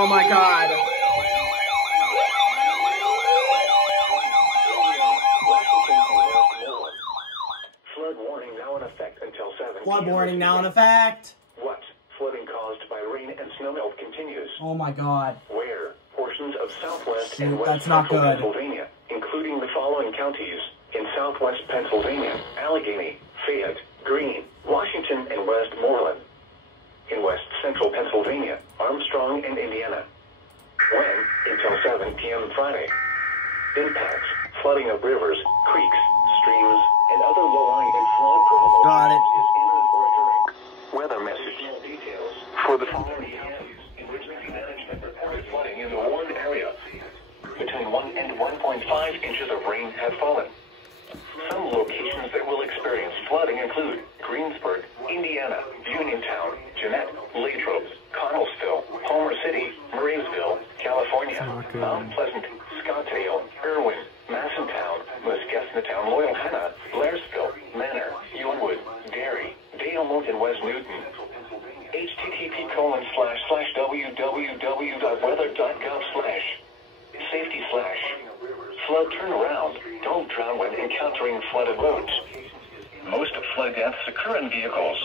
Oh my God. Flood warning now in effect until 7 Flood warning now in effect. What? Flooding caused by rain and snowmelt continues. Oh my God. Where? Portions of southwest and Shoot, west that's not central good. Pennsylvania, including the following counties. In southwest Pennsylvania, Allegheny, Fayette, Greene, Washington, and Westmoreland. In west central Pennsylvania, Armstrong and Indiana. When? Until 7 p.m. Friday. Impacts: flooding of rivers, creeks, streams, and other low-lying and flood-prone Got it. is imminent or occurring. Weather message. Details for the following counties. Emergency management reported flooding in the warned area. Between 1 and 1.5 inches of rain have fallen. Some locations that will experience flooding include Greensburg, Indiana, Uniontown, Jeanette, Latrobe, Connellsville, Homer City, Marysville, California, Mount Pleasant, Scottsdale, Irwin, Massentown, Muskegonatown, Loyal Hanna, Blairsville, Manor, Ewenwood, Derry, Dalemoat, and West Newton. http://www.weather.gov/safety/flood turnaround. Don't drown when encountering flooded roads. Most flood deaths occur in vehicles.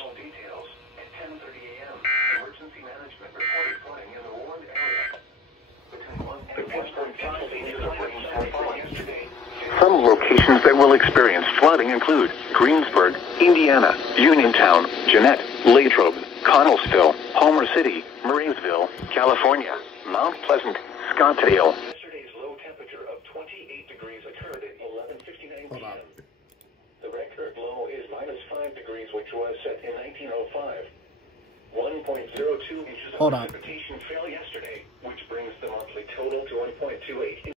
Some locations that will experience flooding include Greensburg, Indiana, Uniontown, Jeanette, Latrobe, Connellsville, Homer City, Marysville, California, Mount Pleasant, Scottsdale. Yesterday's low temperature of 28 degrees occurred at 11:59 p.m. The record low is -5 degrees, which was set in 1905. 1.02 inches of precipitation fell yesterday, which brings the monthly total to 1.28.